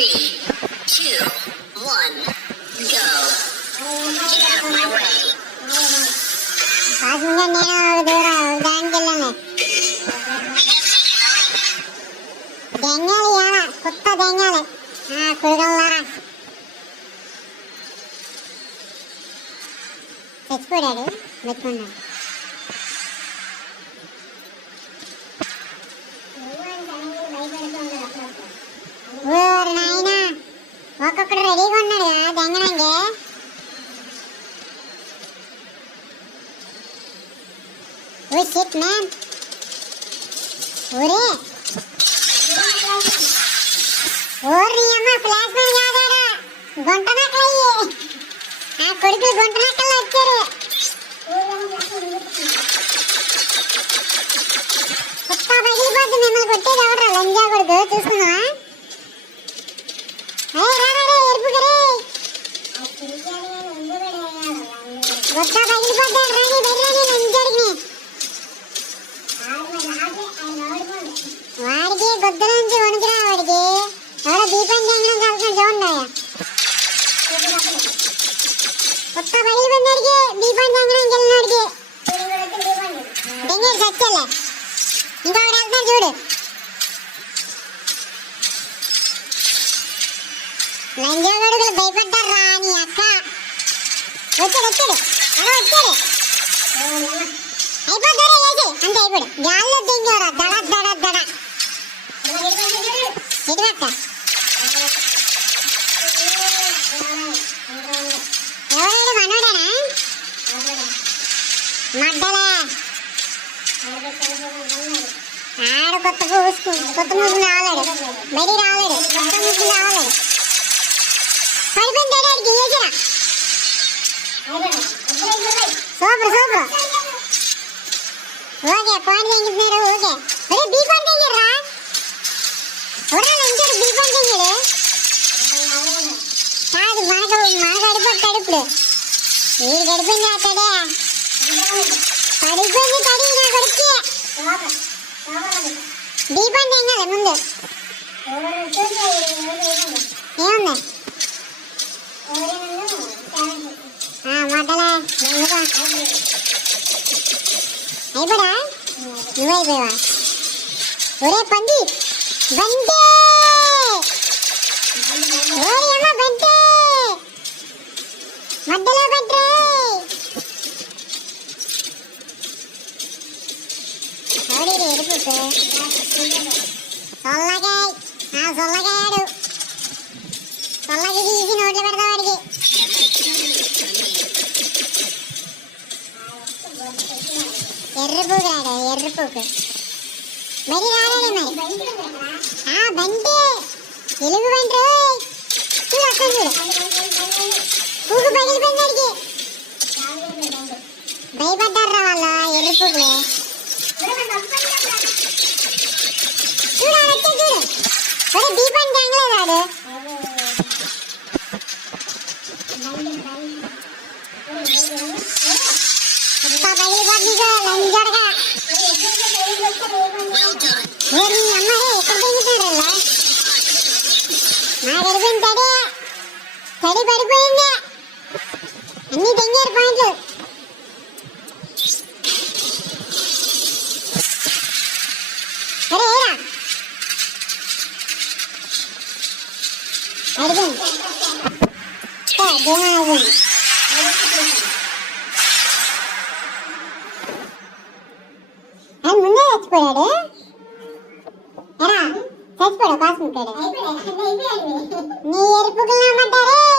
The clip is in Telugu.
3, 2, 1, go. Get out of my way. పాసింగా నేను దానికి వెళ్ళాను దెంగాలి ఇవాళ కొత్త దెంగాలి కురగల్లారా చచ్చిపోయాడు వెతుకున్నాడు ఓరు నాయనా ఒక్కొక్కడు రెడీగా ఉన్నాడు దెంగనంగే ఓ షిట్ మ్యాన్ ఓరే ఓర్ని అమ్మ ఫ్లాష్ మ్యాన్ కాదాడా గుంట నక్కలయ్యి ఆ కొడుకులు గుంట నక్కలు వచ్చారు కుత్త పగిలిపోద్ది మిమ్మల్ని కొట్టేది ఎవరు లంజా కొడుకు చూసుకున్నావా ఎరుపుకరే గుత్త పగిలిపోద్దాడు రాని బెర్రని లంజడికి వాడికి గుద్దల నుంచి వణుకురా వాడికి ఎవడో దీపం చేయడం కలుగుతాడు చూడండి కొత్త పగిలిపోయినాడికి దీపం చేయడానికి వెళ్ళినాడికి దెంగేడు చచ్చేలే ఇంకొకటి వెళ్తాడు చూడు లంజోగడుగులు భయపడ్డారు రా నీ అక్క వచ్చాడు అలా వచ్చాడు అయిపోతారా వేసి అంతే అయిపోడు గాల్లో దింగారా దడ దడ దడ ఎటువక్క ఎవరైనా మనోడేనా మడ్డలే ఆడు కొత్త మూసుకుని రావాడు బయటికి రావాడు కొత్త మూసుకుని రావాడు పడిపోయింది ఆడికి వేసిరా సూపర్ ఓకే పాయింట్ తెంగుతున్నారు ఓకే ఒరే బీ పాయింట్ తెంగారా ఎవరా లంచాడు బీ పాయింట్ తెంగాడు కాదు మనకు గడిపోతాడు ఇప్పుడు వీడు గడిపోయింది అక్కడే పడిపోయింది తడి నా కొడుకు బీ పాయింట్ తెంగాలి ముందు ఏముంది మాటలా అయిపోరా నువ్వైపోయావా ఒరే పంది బంటే ఓరి అమ్మ బంటే మధ్యలో పట్రే ఓడి ఎరుపు సొల్లగాడు సొల్లకి తీసి నోట్లో పెడతా వాడికి ఎర్రపూకు మరి రావాలి మరి బండి ఎలుగు బండి చూడు అక్కడ చూడు పూకు పగిలిపోయింది భయపడ్డారా వాళ్ళ ఎర్రపూకులు చూడు వచ్చే చూడు ఒరే దీపాన్ని తాగలేదు పగిలిపోద్దిగా లంజడగా అమ్మాయి ఎక్కడ తెగుతారల్లా నా గడిపోయింది తడి పడిపోయింది అన్ని తెంగారు పాయింట్లు అరే అది ముందే చచ్చిపోయాడు ఎరా చచ్చిపోయాడు పాస్ ముట్టాడు నీ ఎరుపుకులు నమ్మంటారే